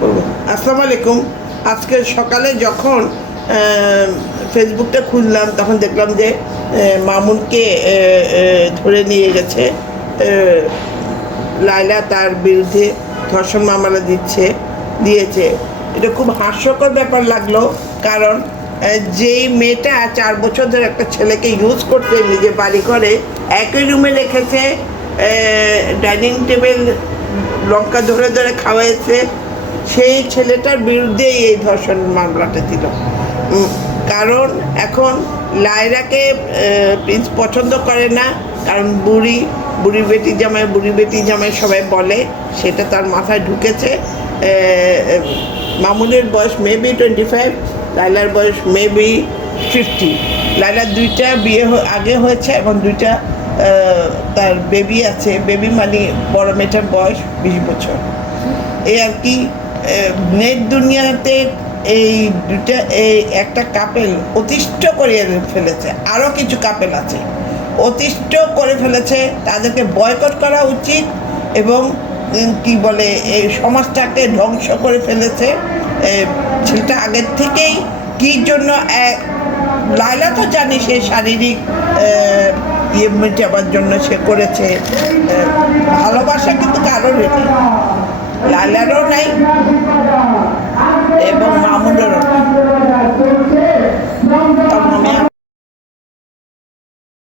বলব। আসসালামু আলাইকুম। আজকে সকালে যখন ফেসবুকটা খুললাম, তখন দেখলাম যে মামুনকে ধরে নিয়ে গেছে লাইলা তার বিরুদ্ধে ধর্ষণ মামলা দিচ্ছে, দিয়েছে। এটা খুব হাস্যকর ব্যাপার লাগল, কারণ যেই মেয়েটা চার বছর ধরে একটা ছেলেকে ইউজ করতে নিজে বাড়ি করে একই রুমে রেখেছে ডাইনিং টেবিল লঙ্কা ধরে ধরে খাওয়াইছে সেই ছেলেটার বিরুদ্ধেই এই ধর্ষণ মামলাটা দিল কারণ এখন লায়রাকে প্রিন্স পছন্দ করে না, কারণ বুড়ি বুড়ি বেটি জামাই, বুড়ি বেটি জামাই সবাই বলে, সেটা তার মাথায় ঢুকেছে। মামুনের বয়স মেবি টোয়েন্টি ফাইভ লাইলার বয়স মেবি ফিফটি লাইলার দুইটা বিয়ে আগে হয়েছে এবং দুইটা তার বেবি আছে। বেবি মানে বড় মেয়েটার বয়স বিশ বছর। এই আর কি নেট দুনিয়াতে এই দুটা এই একটা কাপেল অতিষ্ঠ করে ফেলেছে, আরও কিছু কাপেল আছে। অতিষ্ঠ করে ফেলেছে, তাদেরকে বয়কট করা উচিত এবং কি বলে, এই সমাজটাকে ধ্বংস করে ফেলেছে। সেটা আগের থেকেই কী জন্য এক লাইলা তো জানি সে শারীরিক ইয়ে মেটাবার জন্য সে করেছে ভালোবাসা কিন্তু কারোর নেই। লাইলারও নাই